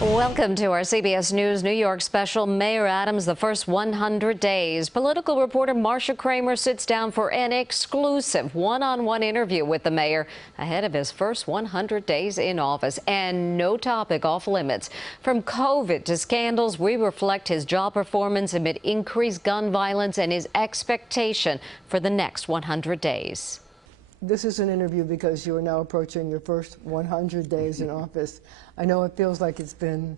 Welcome to our CBS News New York special. Mayor Adams, the first 100 days. Political reporter Marcia Kramer sits down for an exclusive one-on-one interview with the mayor ahead of his first 100 days in office. And no topic off limits. From COVID to scandals, we reflect his job performance amid increased gun violence and his expectation for the next 100 days. This is an interview because you are now approaching your first 100 days in office. I know it feels like it's been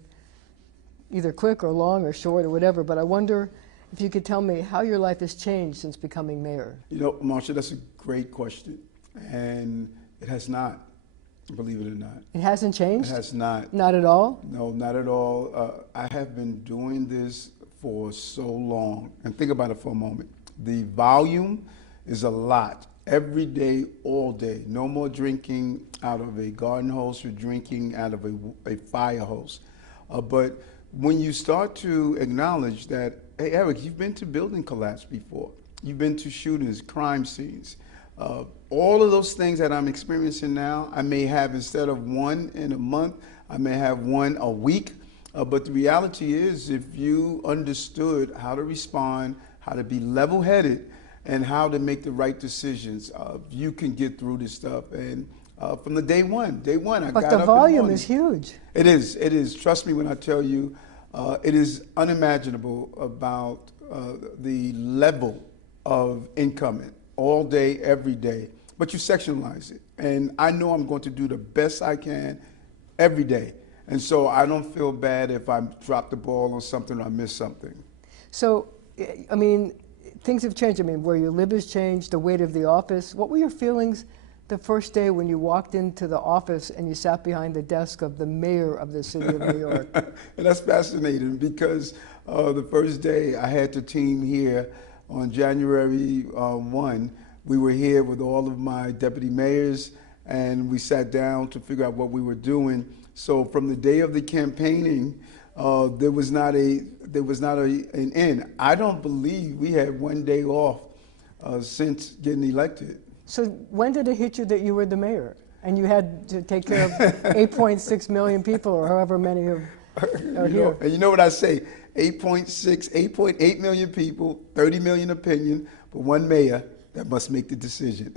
either quick or long or short or whatever, but I wonder if you could tell me how your life has changed since becoming mayor. You know, Marcia, that's a great question. And it has not, believe it or not. It hasn't changed? It has not. Not at all? No, not at all. I have been doing this for so long. And think about it for a moment. The volume is a lot. Every day, all day. No more drinking out of a garden hose or drinking out of a fire hose. But when you start to acknowledge that, hey, Eric, you've been to building collapse before. You've been to shootings, crime scenes. All of those things that I'm experiencing now, I may have instead of one in a month, I may have one a week. But the reality is, if you understood how to respond, how to be level-headed, and how to make the right decisions, you can get through this stuff. And from the day one, I got up. But the volume is huge. It is. Trust me when I tell you, it is unimaginable about the level of incoming all day, every day. But you sectionalize it. And I know I'm going to do the best I can every day. And so I don't feel bad if I drop the ball on something or I miss something. So, I mean, things have changed. I mean, where you live has changed, the weight of the office. What were your feelings the first day when you walked into the office and you sat behind the desk of the mayor of the city of New York? And that's fascinating because the first day I had the team here on January 1. We were here with all of my deputy mayors and we sat down to figure out what we were doing. So from the day of the campaigning, there was not an end. I don't believe we had one day off since getting elected. So when did it hit you that you were the mayor and you had to take care of 8.6 million people or however many are here? And you know what I say, 8.8 million people, 30 million opinion, but one mayor that must make the decision.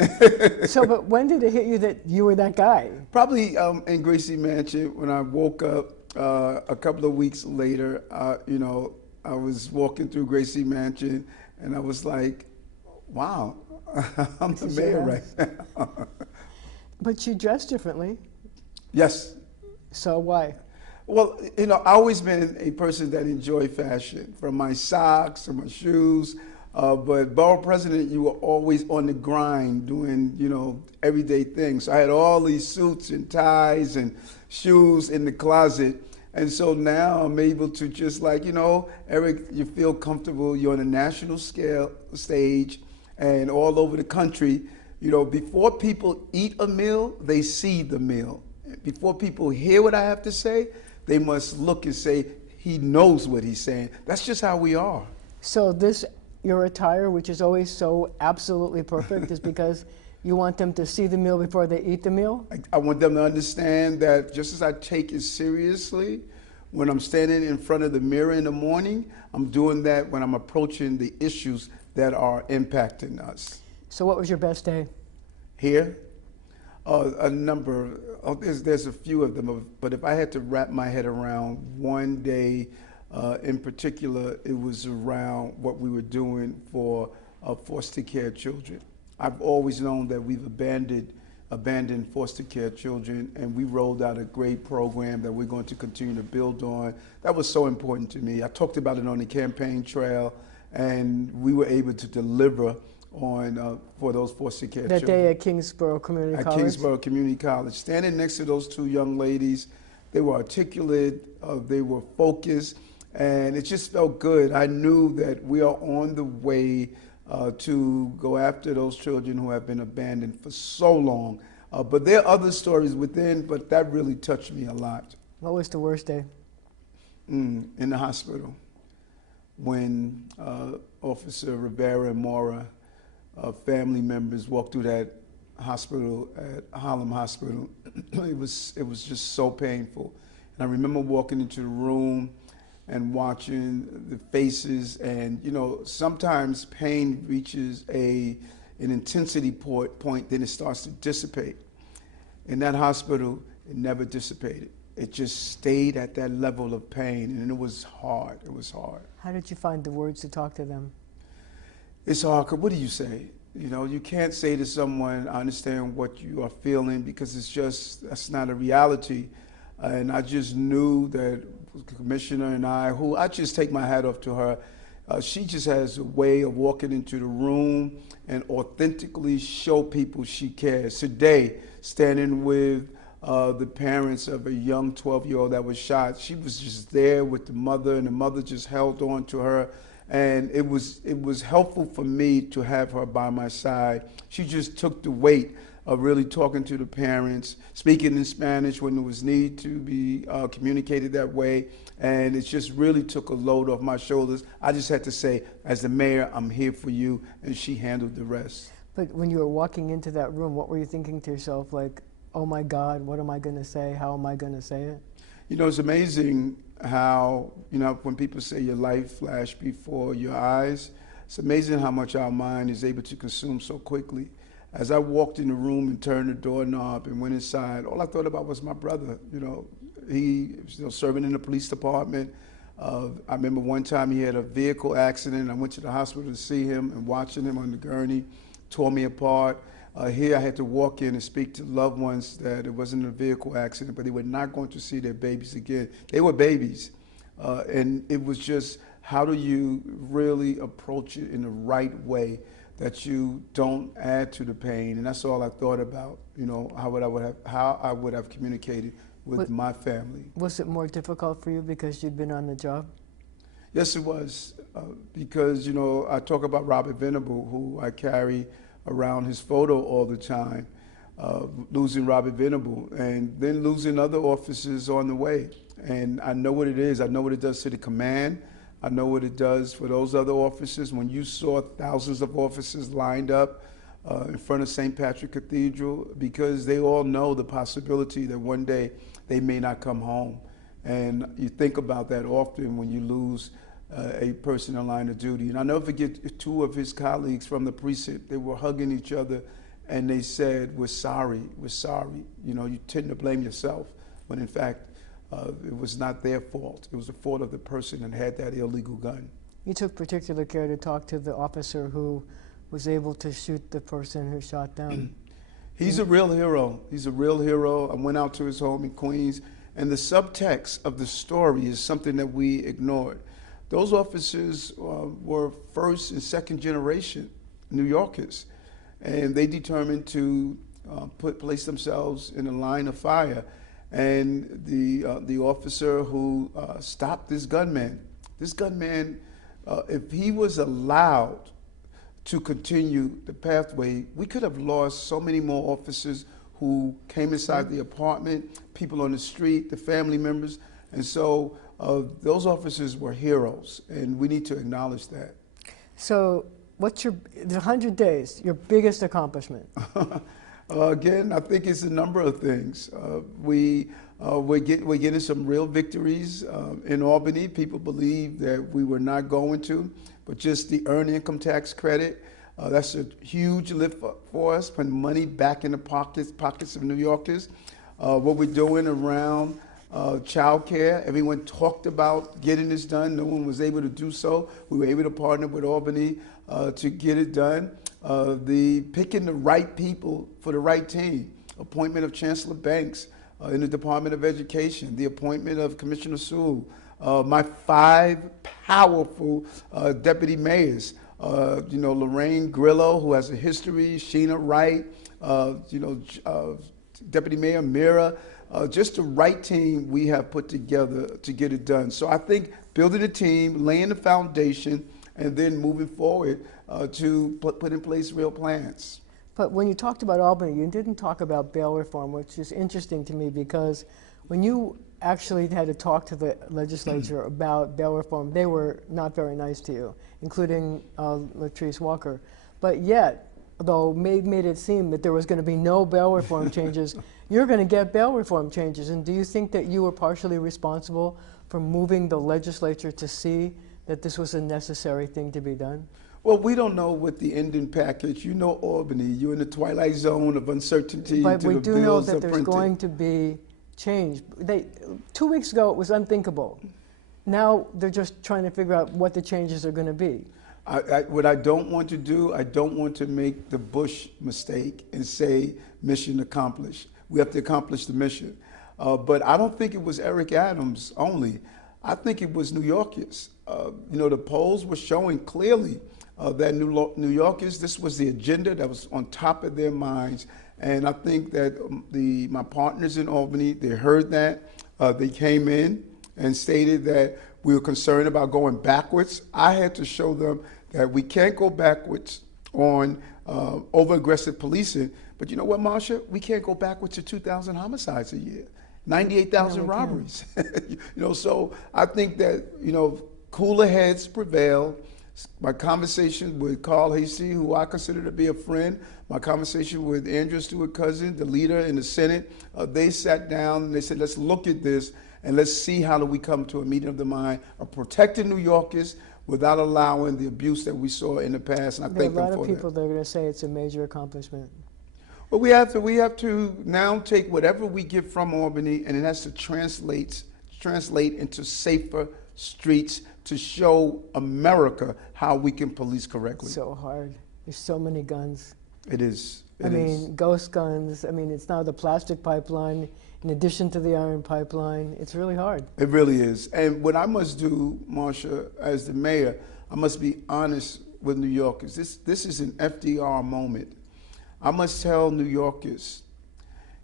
So, but when did it hit you that you were that guy? Probably in Gracie Mansion when I woke up. A couple of weeks later, you know, I was walking through Gracie Mansion and I was like, wow, I'm the mayor right now. But you dress differently. Yes. So why? Well, you know, I've always been a person that enjoyed fashion, from my socks to my shoes. But borough president, you were always on the grind doing, you know, everyday things. So I had all these suits and ties and shoes in the closet. And so now I'm able to just like, you know, Eric, you feel comfortable. You're on a national scale stage and all over the country. You know, before people eat a meal, they see the meal. Before people hear what I have to say, they must look and say, he knows what he's saying. That's just how we are. So this, your attire, which is always so absolutely perfect, is because you want them to see the meal before they eat the meal? I want them to understand that just as I take it seriously when I'm standing in front of the mirror in the morning, I'm doing that when I'm approaching the issues that are impacting us. So what was your best day? Here? A number, there's a few of them, but if I had to wrap my head around one day in particular, it was around what we were doing for foster care children. I've always known that we've abandoned foster care children, and we rolled out a great program that we're going to continue to build on. That was so important to me. I talked about it on the campaign trail, and we were able to deliver on for those foster care children. That day at Kingsborough Community College? At Kingsborough Community College. Standing next to those two young ladies, they were articulate, they were focused, and it just felt good. I knew that we are on the way to go after those children who have been abandoned for so long. But there are other stories within, but that really touched me a lot. What was the worst day? In the hospital, when Officer Rivera and Mora, family members, walked through that hospital at Harlem Hospital. It was just so painful. And I remember walking into the room and watching the faces, and you know, sometimes pain reaches an intensity point, then it starts to dissipate. In that hospital, it never dissipated. It just stayed at that level of pain, and it was hard. It was hard. How did you find the words to talk to them? It's hard, 'cause what do you say? You know, you can't say to someone, I understand what you are feeling, because it's just, that's not a reality. And I just knew that the commissioner and I just take my hat off to her. She just has a way of walking into the room and authentically show people she cares. Today, standing with the parents of a young 12-year-old that was shot, she was just there with the mother, and the mother just held on to her. And it was helpful for me to have her by my side. She just took the weight of really talking to the parents, speaking in Spanish when there was need to be communicated that way. And it just really took a load off my shoulders. I just had to say, as the mayor, I'm here for you, and she handled the rest. But when you were walking into that room, what were you thinking to yourself, like, oh my God, what am I going to say? How am I going to say it? You know, it's amazing how, you know, when people say your life flashed before your eyes, it's amazing how much our mind is able to consume so quickly. As I walked in the room and turned the doorknob and went inside, all I thought about was my brother. You know, he was serving in the police department. I remember one time he had a vehicle accident. I went to the hospital to see him, and watching him on the gurney tore me apart. Here I had to walk in and speak to loved ones that it wasn't a vehicle accident, but they were not going to see their babies again. They were babies. And it was just, how do you really approach it in the right way that you don't add to the pain? And that's all I thought about, you know, how I would have communicated with my family. Was it more difficult for you because you'd been on the job? Yes, it was. Because, you know, I talk about Robert Venable, who I carry around his photo all the time, losing Robert Venable, and then losing other officers on the way. And I know what it is. I know what it does to the command. I know what it does for those other officers. When you saw thousands of officers lined up in front of St. Patrick Cathedral, because they all know the possibility that one day they may not come home. And you think about that often when you lose a person in line of duty. And I'll never forget two of his colleagues from the precinct. They were hugging each other, and they said, we're sorry, we're sorry. You know, you tend to blame yourself, when in fact, it was not their fault. It was the fault of the person that had that illegal gun. You took particular care to talk to the officer who was able to shoot the person who shot them. He's a real hero. He's a real hero. I went out to his home in Queens, and the subtext of the story is something that we ignored. Those officers were first and second generation New Yorkers, and they determined to place themselves in a line of fire. And the officer who stopped this gunman, if he was allowed to continue the pathway, we could have lost so many more officers who came inside the apartment, people on the street, the family members. And so those officers were heroes, and we need to acknowledge that. So what's the 100 days, your biggest accomplishment? Again, I think it's a number of things. We're getting some real victories in Albany. People believe that we were not going to, but just the earned income tax credit, that's a huge lift for us, putting money back in the pockets of New Yorkers. What we're doing around child care, everyone talked about getting this done. No one was able to do so. We were able to partner with Albany to get it done. Picking the right people for the right team, appointment of Chancellor Banks in the Department of Education, the appointment of Commissioner Sewell, my 5 powerful deputy mayors, you know, Lorraine Grillo, who has a history, Sheena Wright, you know, Deputy Mayor Mira, just the right team we have put together to get it done. So I think building a team, laying the foundation, and then moving forward to put in place real plans. But when you talked about Albany, you didn't talk about bail reform, which is interesting to me because when you actually had to talk to the legislature about bail reform, they were not very nice to you, including Latrice Walker. But yet, though, made it seem that there was going to be no bail reform changes. You're going to get bail reform changes. And do you think that you were partially responsible for moving the legislature to see that this was a necessary thing to be done? Well, we don't know what the ending package. You know Albany. You're in the twilight zone of uncertainty. But we do know that there's printed. going to be change. 2 weeks ago, it was unthinkable. Now they're just trying to figure out what the changes are going to be. What I don't want to do, I don't want to make the Bush mistake and say mission accomplished. We have to accomplish the mission. But I don't think it was Eric Adams only. I think it was New Yorkers. You know, the polls were showing clearly that New Yorkers, this was the agenda that was on top of their minds. And I think that my partners in Albany, they heard that. They came in and stated that we were concerned about going backwards. I had to show them that we can't go backwards on over-aggressive policing. But you know what, Marcia? We can't go backwards to 2,000 homicides a year, 98,000 robberies. You know, so I think that, you know, cooler heads prevail. My conversation with Carl Hastie, who I consider to be a friend, my conversation with Andrew Stewart-Cousins, the leader in the Senate, they sat down and they said, let's look at this and let's see how do we come to a meeting of the mind of protecting New Yorkers without allowing the abuse that we saw in the past. And I thank them for that. There are a lot of people that are going to say it's a major accomplishment. Well, we have to now take whatever we get from Albany, and it has to translate into safer streets to show America how we can police correctly. So hard. There's so many guns. It is. I mean, ghost guns. I mean, it's now the plastic pipeline in addition to the iron pipeline. It's really hard. It really is. And what I must do, Marcia, as the mayor, I must be honest with New Yorkers. This is an FDR moment. I must tell New Yorkers,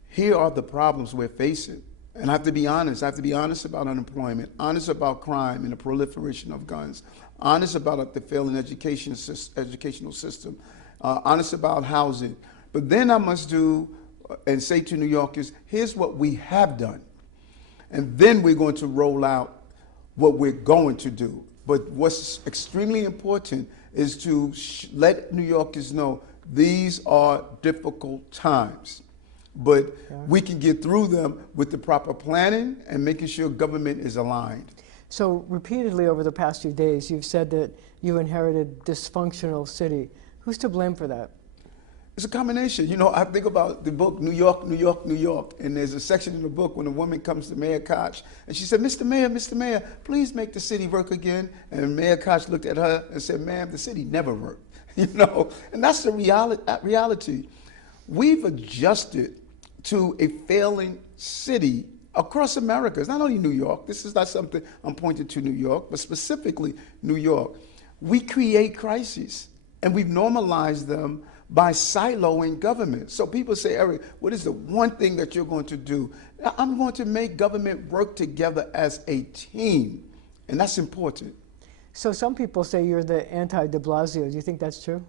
here are the problems we're facing. And I have to be honest. I have to be honest about unemployment, honest about crime and the proliferation of guns, honest about the failing educational system, honest about housing. But then I must do and say to New Yorkers, here's what we have done. And then we're going to roll out what we're going to do. But what's extremely important is to let New Yorkers know these are difficult times. But we can get through them with the proper planning and making sure government is aligned. So repeatedly over the past few days, you've said that you inherited dysfunctional city. Who's to blame for that? It's a combination. You know, I think about the book, New York, New York, New York. And there's a section in the book when a woman comes to Mayor Koch and she said, Mr. Mayor, please make the city work again. And Mayor Koch looked at her and said, ma'am, the city never worked. You know, and that's the reality. We've adjusted to a failing city across America. It's not only New York. This is not something I'm pointing to New York, but specifically New York. We create crises, and we've normalized them by siloing government. So people say, Eric, what is the one thing that you're going to do? I'm going to make government work together as a team, and that's important. So some people say you're the anti-de Blasio. Do you think that's true?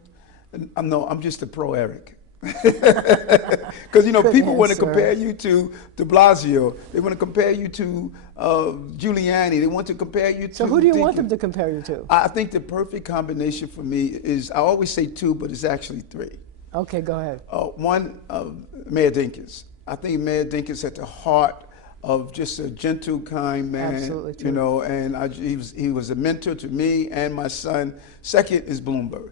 No, I'm just a pro-Eric. Because, you know, people want to compare you to de Blasio. They want to compare you to Giuliani. They want to compare you to... So who do you want them to compare you to? I think the perfect combination for me is, I always say two, but it's actually three. Okay, go ahead. One, Mayor Dinkins. I think Mayor Dinkins at the heart of just a gentle, kind man. Absolutely true. You know, and he was a mentor to me and my son. Second is Bloomberg.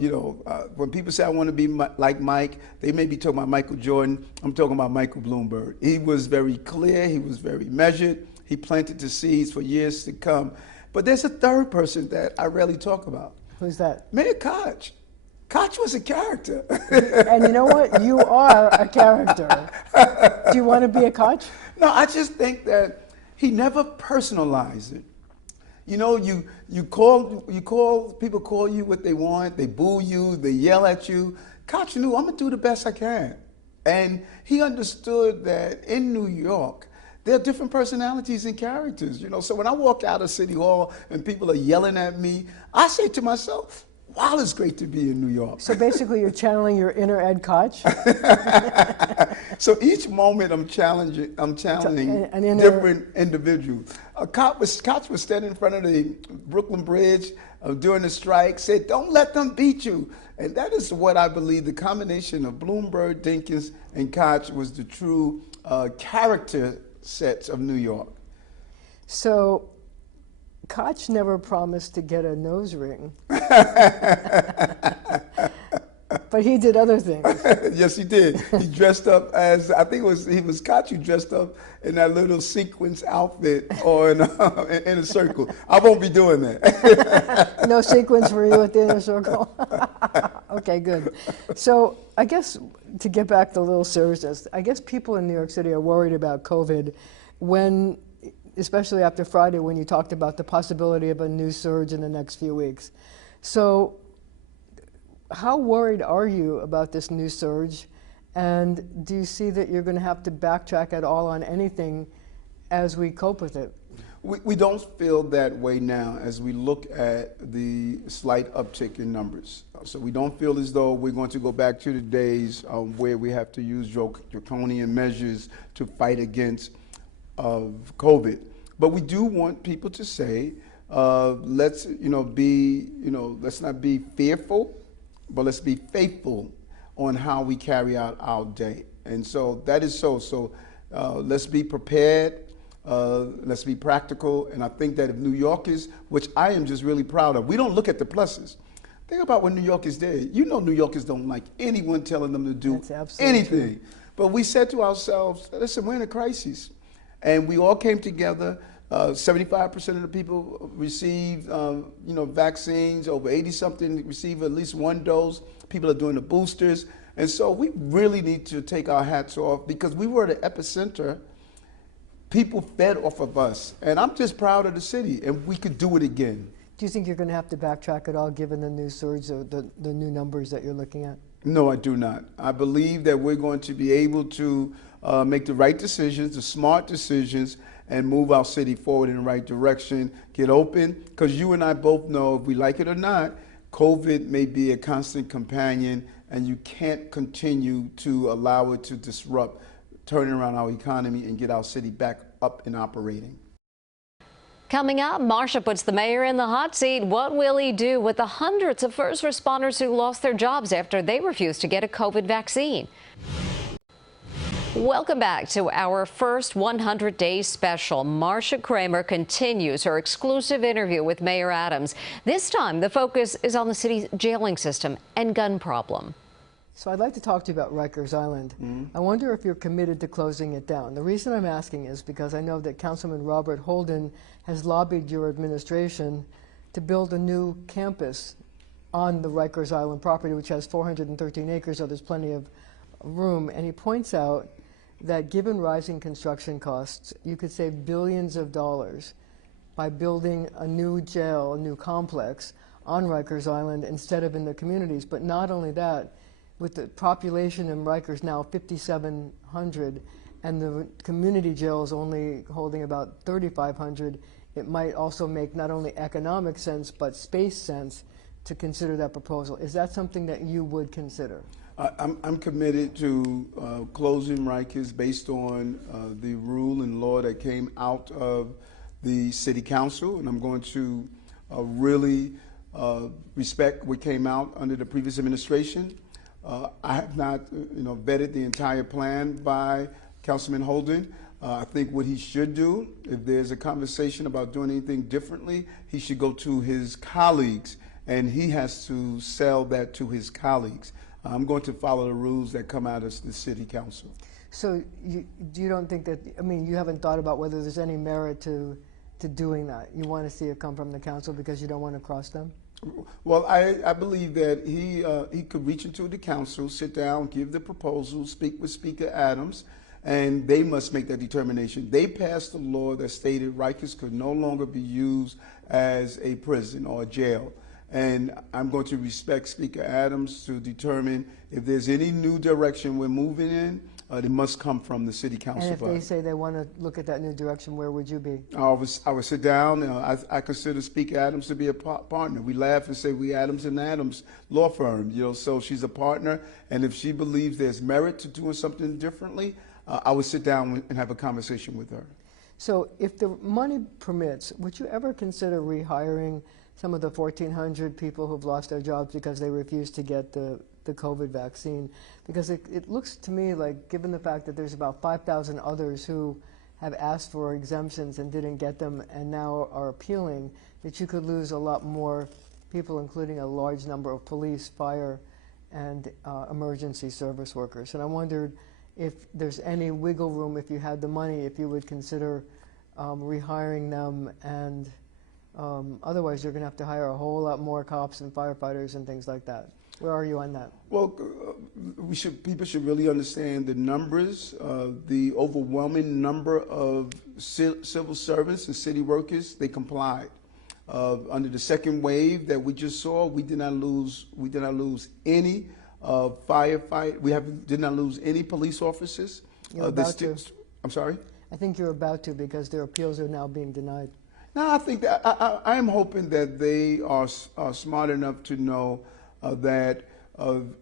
You know, when people say I want to be like Mike, they may be talking about Michael Jordan. I'm talking about Michael Bloomberg. He was very clear. He was very measured. He planted the seeds for years to come. But there's a third person that I rarely talk about. Who's that? Mayor Koch. Koch was a character. And you know what? You are a character. Do you want to be a Koch? No, I just think that he never personalized it. You know, people call you what they want, they boo you, they yell at you. Koch knew, I'm gonna do the best I can. And he understood that in New York, there are different personalities and characters, you know. So when I walk out of City Hall and people are yelling at me, I say to myself, wow, it's great to be in New York. So basically you're channeling your inner Ed Koch? So each moment I'm challenging different individuals. Koch was standing in front of the Brooklyn Bridge during the strike, said, "Don't let them beat you." And that is what I believe the combination of Bloomberg, Dinkins, and Koch was the true character sets of New York. So Koch never promised to get a nose ring. But he did other things. Yes, he did. He dressed up as, I think he was Koch who dressed up in that little sequins outfit or in a circle. I won't be doing that. No sequins for you at the inner circle? Okay, good. So I guess to get back to a little seriousness, I guess people in New York City are worried about COVID when, especially after Friday when you talked about the possibility of a new surge in the next few weeks. So how worried are you about this new surge? And do you see that you're going to have to backtrack at all on anything as we cope with it? We don't feel that way now as we look at the slight uptick in numbers. So we don't feel as though we're going to go back to the days where we have to use draconian measures to fight against COVID. But we do want people to say, let's not be fearful, but let's be faithful on how we carry out our day. And so that is so. So let's be prepared. Let's be practical. And I think that if New Yorkers, which I am just really proud of, we don't look at the pluses. Think about when New Yorkers did. You know New Yorkers don't like anyone telling them to do anything. True. But we said to ourselves, listen, we're in a crisis. And we all came together. 75% of the people received, vaccines. Over 80-something received at least one dose. People are doing the boosters. And so we really need to take our hats off because we were the epicenter. People fed off of us. And I'm just proud of the city, and we could do it again. Do you think you're going to have to backtrack at all given the new surge, the new numbers that you're looking at? No, I do not. I believe that we're going to be able to make the right decisions, the smart decisions, and move our city forward in the right direction, get open, because you and I both know, if we like it or not, COVID may be a constant companion, and you can't continue to allow it to disrupt turning around our economy and get our city back up and operating. Coming up, Marcia puts the mayor in the hot seat. What will he do with the hundreds of first responders who lost their jobs after they refused to get a COVID vaccine? Welcome back to our first 100 Days special. Marcia Kramer continues her exclusive interview with Mayor Adams. This time, the focus is on the city's jailing system and gun problem. So I'd like to talk to you about Rikers Island. I wonder if you're committed to closing it down. The reason I'm asking is because I know that Councilman Robert Holden has lobbied your administration to build a new campus on the Rikers Island property, which has 413 acres, so there's plenty of room. And he points out that given rising construction costs, you could save billions of dollars by building a new jail, a new complex on Rikers Island instead of in the communities. But not only that, with the population in Rikers now 5,700 and the community jail is only holding about 3,500, it might also make not only economic sense but space sense to consider that proposal. Is that something that you would consider? I'm committed to closing Rikers based on the rule and law that came out of the city council, and I'm going to really respect what came out under the previous administration. I have not, vetted the entire plan by Councilman Holden. I think what he should do, if there's a conversation about doing anything differently, he should go to his colleagues, and he has to sell that to his colleagues. I'm going to follow the rules that come out of the city council. So you don't think that, you haven't thought about whether there's any merit to doing that? You want to see it come from the council because you don't want to cross them? Well, I believe that he could reach into the council, sit down, give the proposal, speak with Speaker Adams, and they must make that determination. They passed a law that stated Rikers could no longer be used as a prison or a jail. And I'm going to respect Speaker Adams to determine if there's any new direction we're moving in. It must come from the city council. And if they say they want to look at that new direction, where would you be? I would sit down. I consider Speaker Adams to be a partner. We laugh and say we Adams and Adams law firm. So she's a partner. And if she believes there's merit to doing something differently, I would sit down and have a conversation with her. So if the money permits, would you ever consider rehiring some of the 1,400 people who've lost their jobs because they refused to get the COVID vaccine? Because it looks to me like, given the fact that there's about 5,000 others who have asked for exemptions and didn't get them and now are appealing, that you could lose a lot more people, including a large number of police, fire, and emergency service workers. And I wondered if there's any wiggle room, if you had the money, if you would consider rehiring them, and otherwise you're going to have to hire a whole lot more cops and firefighters and things like that. Where are you on that? Well, people should really understand the numbers. The overwhelming number of civil servants and city workers, they complied. Under the second wave that we just saw, we did not lose any firefight. Did not lose any police officers. You're about to. I'm sorry? I think you're about to, because their appeals are now being denied. No, I think that I am hoping that they are smart enough to know that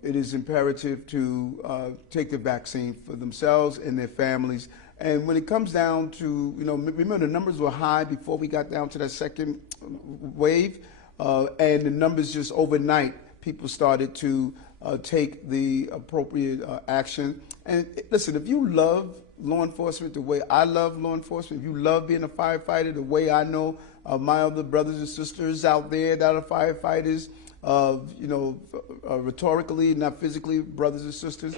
it is imperative to take the vaccine for themselves and their families. And when it comes down to, remember the numbers were high before we got down to that second wave, and the numbers just overnight, people started to take the appropriate action. And listen, if you love law enforcement the way I love law enforcement, if you love being a firefighter the way I know my other brothers and sisters out there that are firefighters, rhetorically, not physically, brothers and sisters,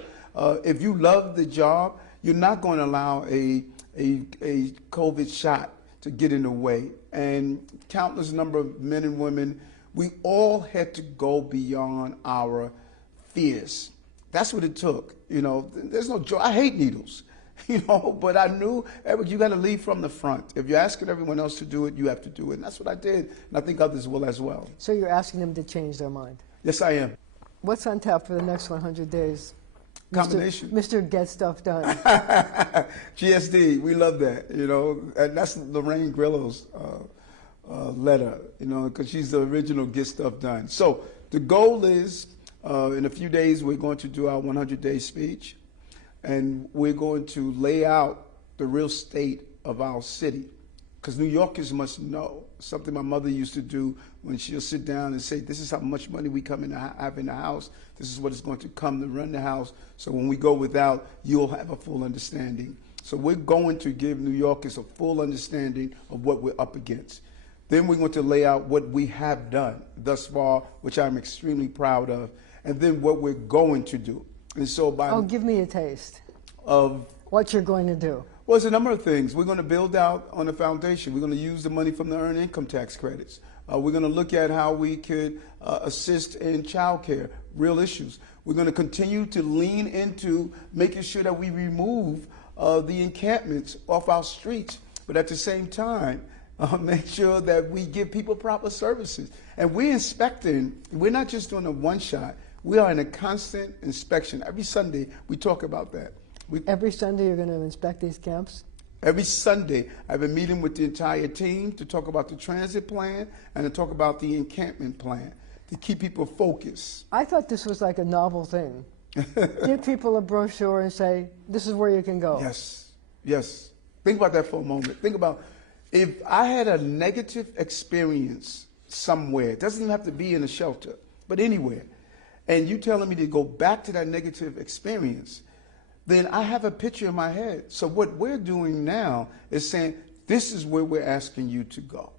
if you love the job, you're not going to allow a COVID shot to get in the way. And countless number of men and women, we all had to go beyond our fears. That's what it took. There's no joy. I hate needles, but I knew, Eric, you got to lead from the front. If you're asking everyone else to do it, you have to do it. And that's what I did. And I think others will as well. So you're asking them to change their mind? Yes, I am. What's on tap for the next 100 days? Combination. Mr. Get Stuff Done. GSD, we love that, and that's Lorraine Grillo's letter, because she's the original Get Stuff Done. So the goal is, in a few days, we're going to do our 100-day speech, and we're going to lay out the real state of our city, because New Yorkers must know, something my mother used to do when she'll sit down and say, this is how much money we come in have in the house, this is what it's going to come to run the house, so when we go without, you'll have a full understanding. So we're going to give New Yorkers a full understanding of what we're up against. Then we're going to lay out what we have done thus far, which I'm extremely proud of, and then what we're going to do. And so give me a taste of what you're going to do. Well, it's a number of things. We're going to build out on a foundation. We're going to use the money from the earned income tax credits. We're going to look at how we could assist in child care, real issues. We're going to continue to lean into making sure that we remove the encampments off our streets, but at the same time, make sure that we give people proper services. And we're inspecting. We're not just doing a one-shot. We are in a constant inspection. Every Sunday, we talk about that. Every Sunday you're going to inspect these camps? Every Sunday, I have a meeting with the entire team to talk about the transit plan and to talk about the encampment plan, to keep people focused. I thought this was like a novel thing. Give people a brochure and say, this is where you can go. Yes, yes. Think about that for a moment. Think about if I had a negative experience somewhere, it doesn't even have to be in a shelter, but anywhere, and you telling me to go back to that negative experience, then I have a picture in my head. So what we're doing now is saying, this is where we're asking you to go.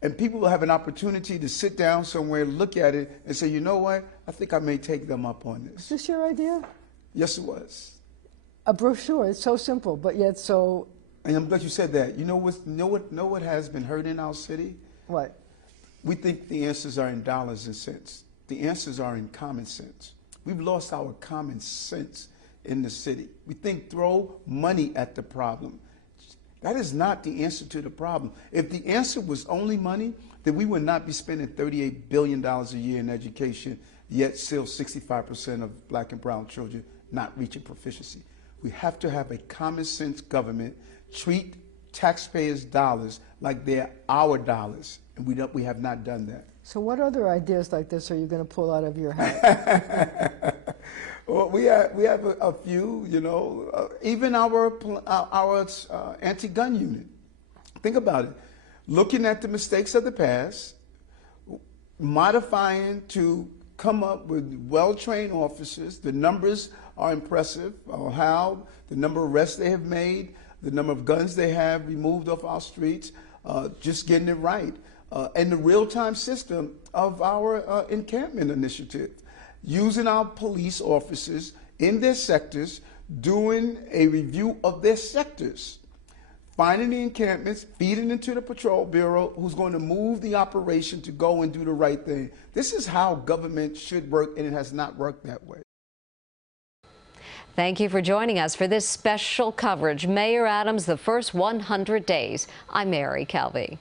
And people will have an opportunity to sit down somewhere, look at it, and say, you know what? I think I may take them up on this. Is this your idea? Yes, it was. A brochure. It's so simple, but yet so... And I'm glad you said that. You know what has been hurting our city? What? We think the answers are in dollars and cents. The answers are in common sense. We've lost our common sense in the city. We think throw money at the problem. That is not the answer to the problem. If the answer was only money, then we would not be spending $38 billion a year in education, yet still 65% of black and brown children not reaching proficiency. We have to have a common sense government, treat taxpayers' dollars like they're our dollars, and we have not done that. So what other ideas like this are you going to pull out of your hat? Well, we have a few, even our anti-gun unit. Think about it. Looking at the mistakes of the past, modifying to come up with well-trained officers. The numbers are impressive on how the number of arrests they have made, the number of guns they have removed off our streets, just getting it right. And the real-time system of our encampment initiative, using our police officers in their sectors, doing a review of their sectors, finding the encampments, feeding into the patrol bureau, who's going to move the operation to go and do the right thing. This is how government should work, and it has not worked that way. Thank you for joining us for this special coverage. Mayor Adams, the first 100 days. I'm Mary Calvi.